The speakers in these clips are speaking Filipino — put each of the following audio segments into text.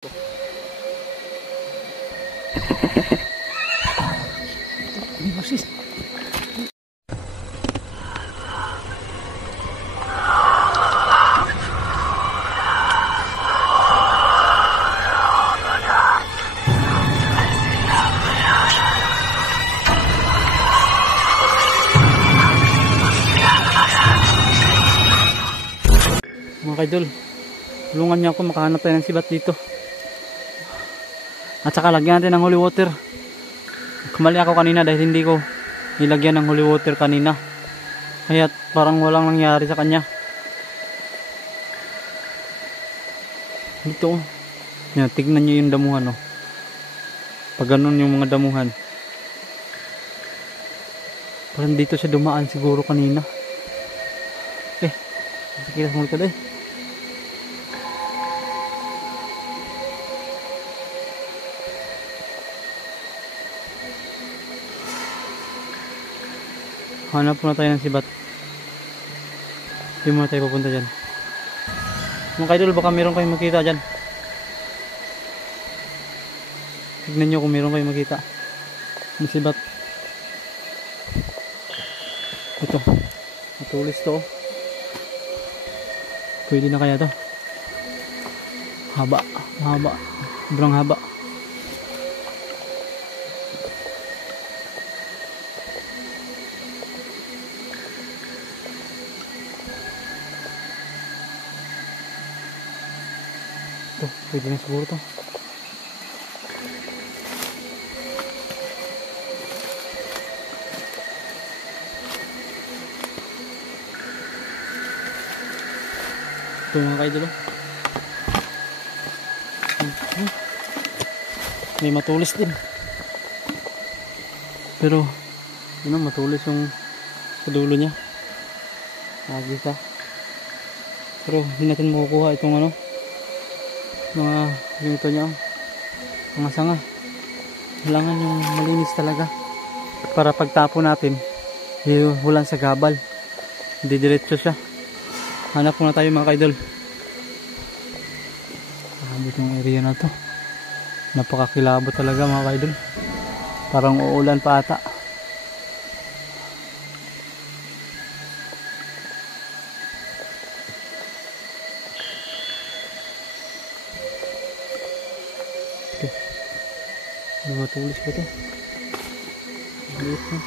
Basis. Mga kaidol, tulungan niyo ako makahanap tayo ng sibat dito. At saka lagyan natin ng holy water. Kamali ako kanina dahil hindi ko nilagyan ng holy water kanina. Kaya parang walang nangyari sa kanya. Dito, yan, tignan nyo yung damuhan. Pag ganun yung mga damuhan. Parang dito siya dumaan siguro kanina. Kita mo ito deh. Hanap muna tayo ng sibat. Hindi muna tayo pupunta dyan. Mga kaidol, baka meron kayong makita dyan. Tignan nyo kung meron kayong makita ng sibat. Ito, matulis to. Pwede na kaya to? Haba, mahaba, sobrang haba. Ito, pwede na siguro to. Ito mga kaidol, may matulis din, pero matulis yung sa dulo nya, nakikita. Pero hindi natin makukuha itong mga ganito nya, mga sanga. Kailangan yung malinis talaga para pagtapo natin walang sagabal, hindi diretso siya. Hanap muna tayo mga kaidol. Abot yung area na to. Napakakilabot talaga mga kaidol. Parang uulan pa ata. Okay. Matulis pa to. Matulis na.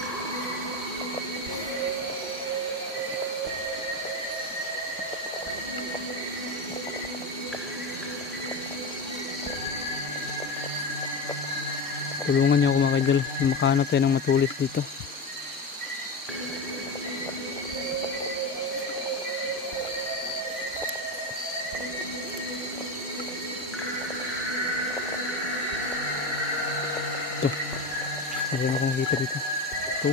Tulungan niyo ako mga kaidol, makahanap tayo ng matulis dito. Ito, meron akong nakita dito. Ito.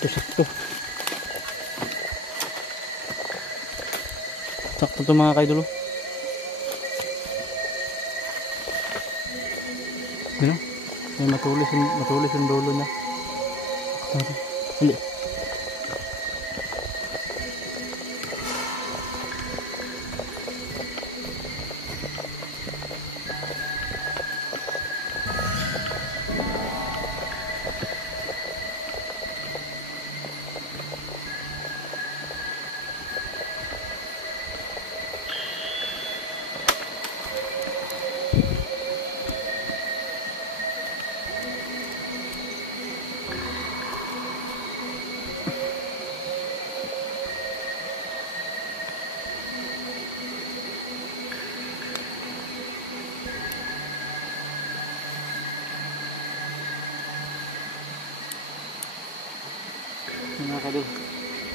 Ito, sakto. Sakto ito mga kaidol. Ano? May matulis yung dulo niya. Hindi. Mga kaidol,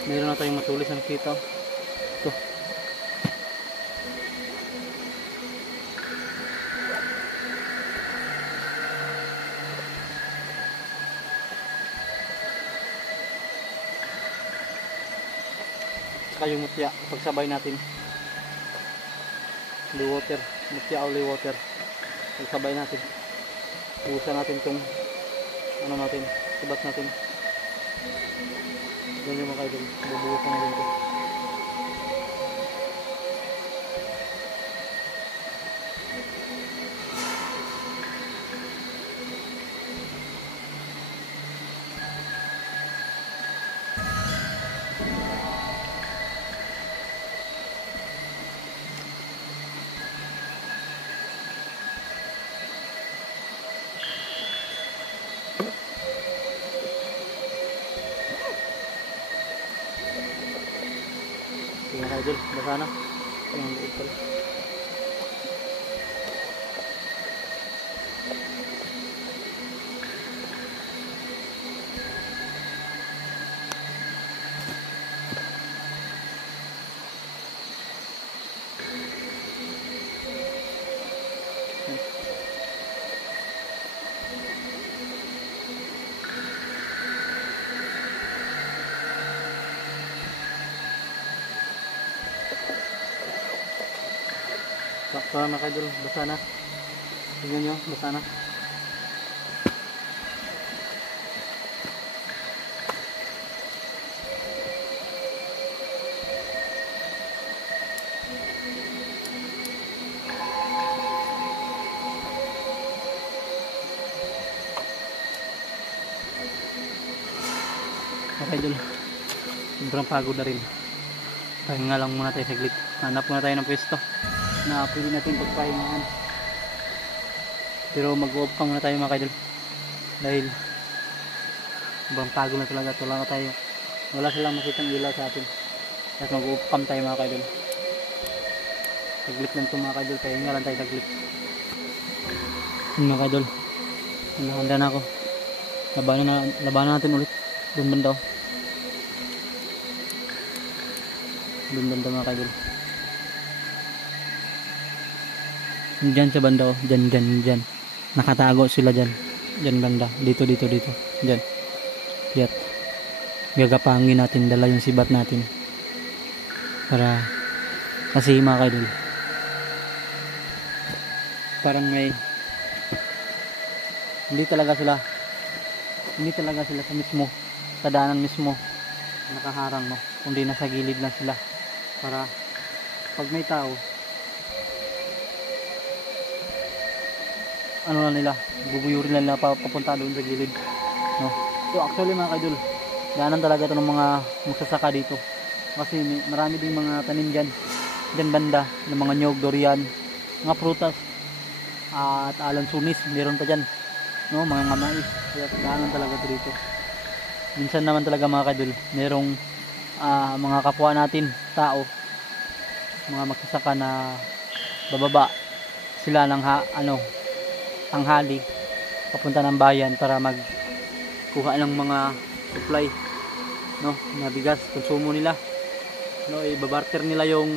meron na tayong matulis na nakita. Ito. Saka yung mutya, pagsabay natin. Holy water, mutya holy water. Pagsabay natin. Buhusan natin itong natin, sibat natin. Ganyan mga kaidol, bubuhusan natin ito. Tingnan mga idol, basa na. Yung loob pala. Sakto mga idol, basa na. Tingnan nyo, basa na. Mga idol, sobrang pagod na rin. Pahinga lang muna tayo saglit. Hanap muna tayo ng pwesto na pwede natin pagpahingahan. Pero mag-off cam muna tayo mga idol. Dahil sobrang pagod na talaga. Wala silang makitang ilaw sa atin. Kaya mag-off cam tayo mga idol. Saglit lang ito mga idol. Pahinga lang tayo saglit. Mga idol, handa na ako. Labanan natin ulit. Doon banda. Doon banda mga idol. Diyan sa banda. Diyan. Nakatago sila dyan. Diyan banda. Dito. Diyan. Yat. Gagapangin natin. Dala yung sibat natin. Para kasi mga idol, parang may hindi talaga sila sa mismo, sa daanan mismo nakaharang, no, kundi nasa gilid lang sila para pag may tao ano na nila, bubuyurin nila papunta doon sa gilid, no. So actually mga idol, daanan talaga ito ng mga magsasaka dito kasi marami ding mga tanim dyan banda ng mga nyog, durian, mga prutas at alansunis, meron pa dyan, no, mga mais. Kaya daanan talaga ito dito. Minsan naman talaga mga kadol, merong mga kapwa natin tao, mga magsasaka na bababa sila ng tanghali papunta ng bayan para magkuha ng mga supply, no, na bigas, konsumo nila, no, ibabarter nila yung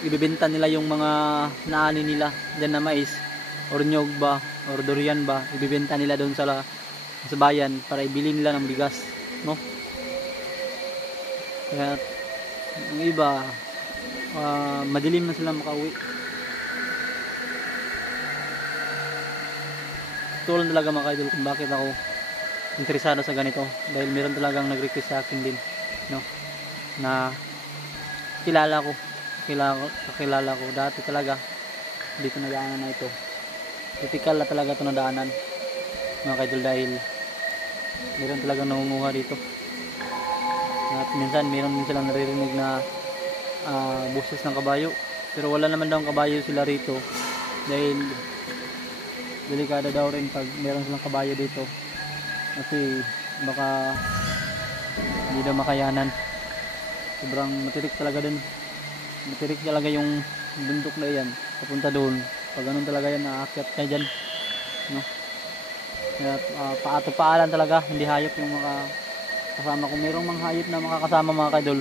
ibebenta nila yung mga naani nila dyan na mais or nyog ba or durian ba, ibebenta nila doon sa bayan para ibili nila ng bigas, no. Kaya yung iba madilim na sila makauwi. Ito lang talaga mga idol kung bakit ako interesado sa ganito, dahil meron talagang nag-request sa akin din, no, na kakilala ko dati talaga dito na daanan na ito. Critical na talaga ito na daanan mga kaidol, dahil meron talagang nangunguha dito at minsan meron din silang naririnig na boses ng kabayo, pero wala naman daw kabayo sila rito dahil delikado daw rin pag meron silang kabayo dito kasi baka hindi daw makayanan. Sobrang matirik talaga yung bundok na yan papunta doon. Pag ganun talaga yan, naakyat ka dyan, no? Kaya paalan talaga, hindi hayop yung kasama. Kung mayroong mga hayop na makakasama mga kadol,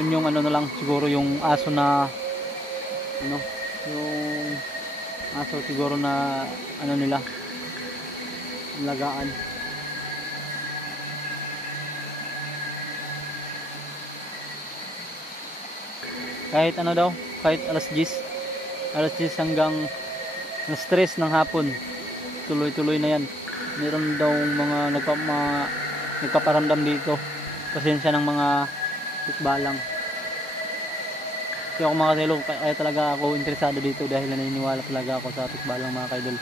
yun yung na lang siguro yung aso na yung aso siguro na nila lagaan. Kahit alas 10 hanggang alas 3 ng hapon, tuloy-tuloy na yan. Meron daw mga nagpaparamdam dito, pasensya ng mga tikbalang. Kaya ako mga kaidol, kaya talaga ako interesado dito dahil naniniwala talaga ako sa tikbalang mga kaidol.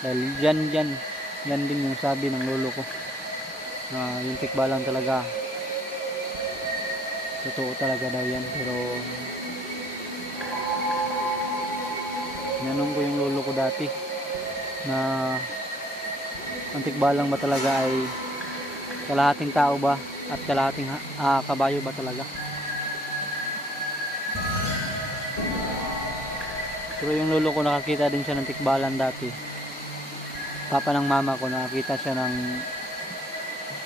Dahil yan din yung sabi ng lolo ko, na yung tikbalang talaga totoo talaga daw yan. Pero tinanong ko yung lolo ko dati na ang tikbalang ba talaga ay kalahating tao ba at kalahating kabayo ba talaga. Pero yung lolo ko nakakita din siya ng tikbalan dati. Papa ng mama ko nakakita siya ng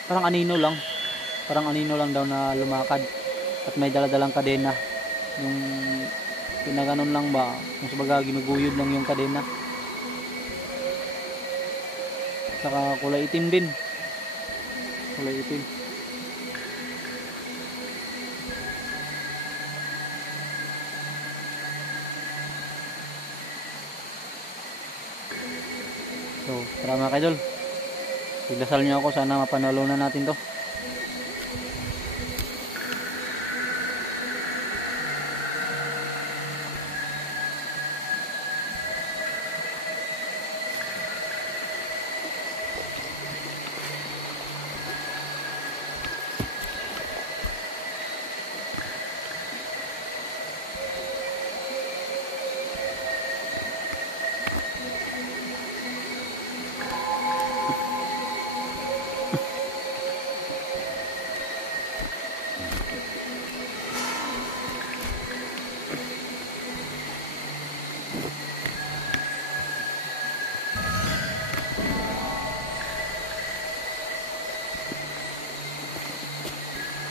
parang anino lang daw na lumakad at may daladalang kadena. Yung pinaganon lang ba, yung sabaga ginuguyod lang yung kadena. Saka kulay itim din. Kulay itim. So, tara mga kaidol. Igdasal nyo ako, sana mapanalunan natin to.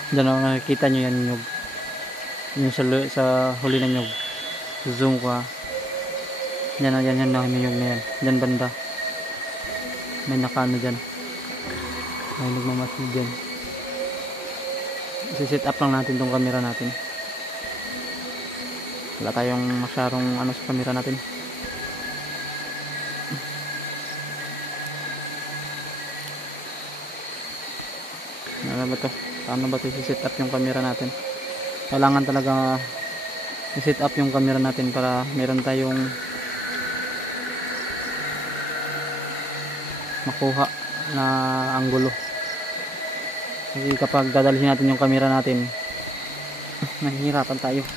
Diyan ako nakikita nyo yan nyug. Yung sa huli ng nyug. Zoom ko ha. Yan yung nyug na yan. Diyan banda. May nakano dyan. May nagmamasid dyan. Isi-set up lang natin tong camera natin. Wala tayong masyarong ano sa camera natin. Ano ba to? Paano ba ito i-set up yung camera natin? Kailangan talaga i-set up yung camera natin para meron tayong makuha na anggulo. Kasi kapag dadalhin natin yung camera natin, nahihirapan tayo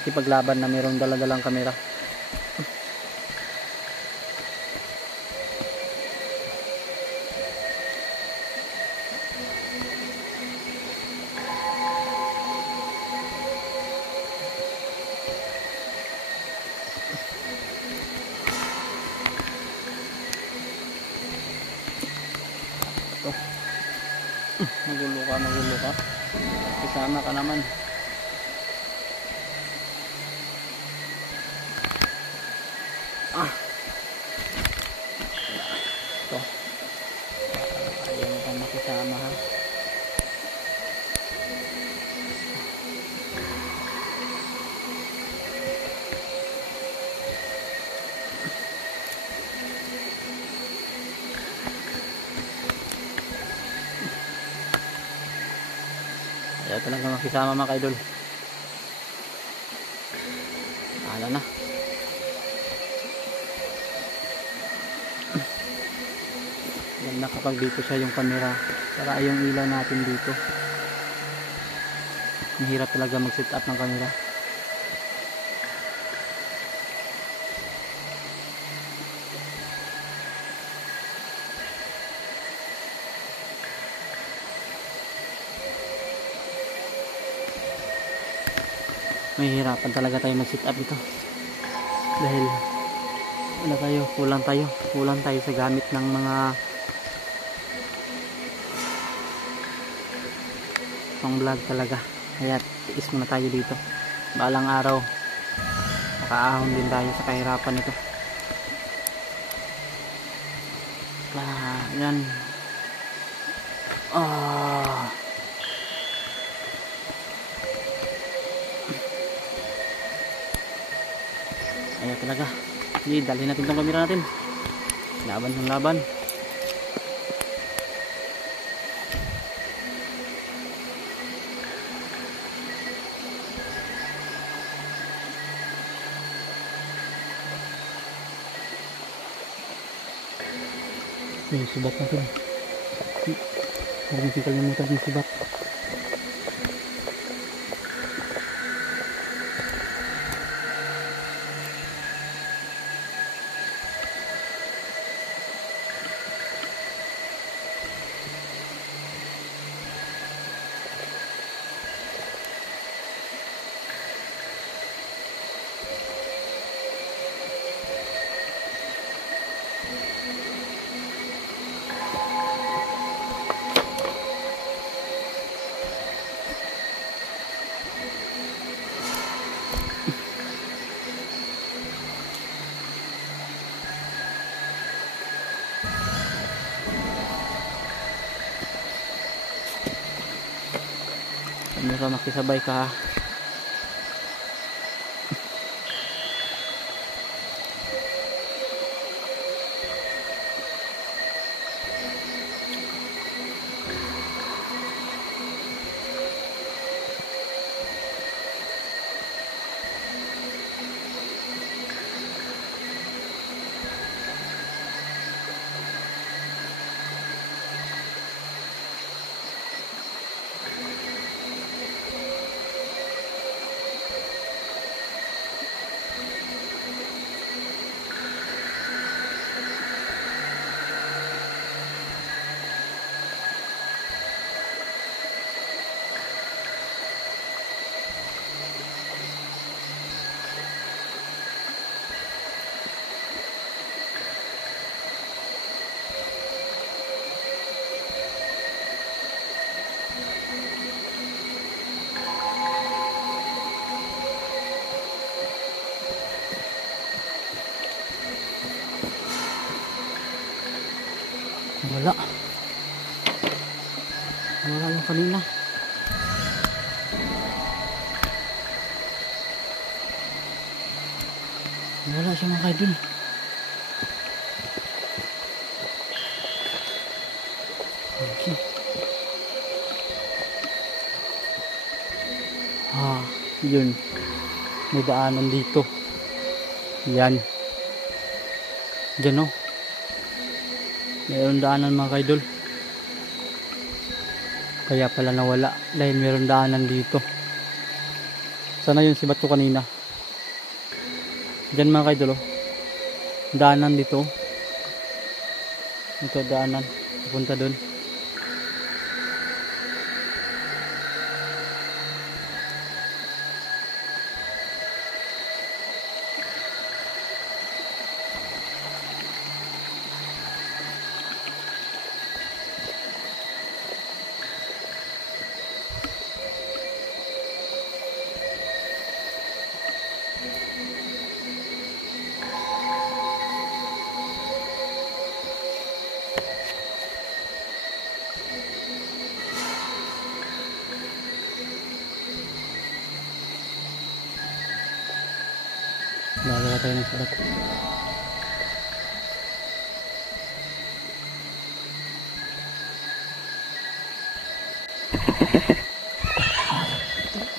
makipaglaban na mayroong daladalang camera. Magulo ka. Isama ka naman. Ito. Ayaw mo pang makisama ha. Ayaw talaga makisama mga kaidol. Ala na. Ganda kapag dito siya yung camera. Para yung ilaw natin dito. Mahirap talaga mag-set up ng camera. Mahihirapan talaga tayo mag-set up ito dahil kulang tayo sa gamit ng mga pang vlog talaga, kaya tiis muna tayo dito. Balang araw makaahon din tayo sa kahirapan nito. Yan. Ayaw talaga. Sige, dalhin natin tong camera natin. Laban ng laban. Yung subat natin. Huwag natin kalimutan yung subat. Camera makisabay ka ha. Wala. Wala yung kanina. Wala siya mga kaidol. Okay. Yun. May daanan dito. Yan. Diyan o. Mayroon daanan mga kaidol. Kaya pala nawala. Dahil mayroon daanan dito. Sana yun si Bato kanina. Diyan mga kaidol oh. Daanan dito. Ito daanan. Pupunta dun. Lalala tayo ng sabat.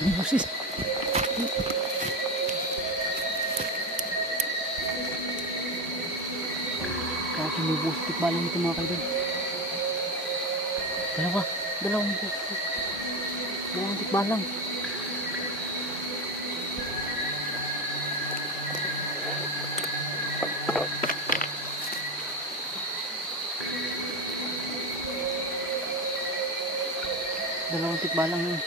Ini boses. Bakit may boses? Tikbalan ito mga kaidol. Dalawang boses. Dalawang tikbalang. Dalawang tikbalang yun.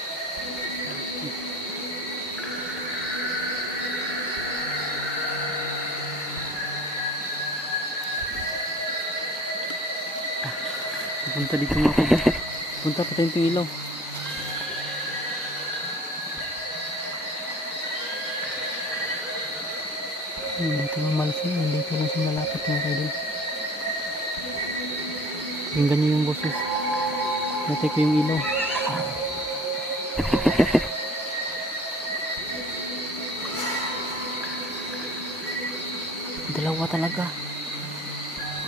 Punta dito mga kaidol. Punta pa tayong ilaw. Dito lang malasin. Dito lang siya malapit mga kaidol. Tingnan nyo yung boses. Natay ko yung ilaw. Dalawa talaga.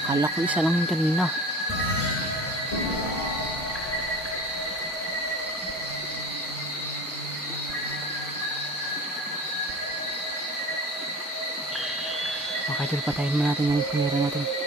Akala ko isa lang yung kanina. Makaidol, patayin mo natin yung camera natin.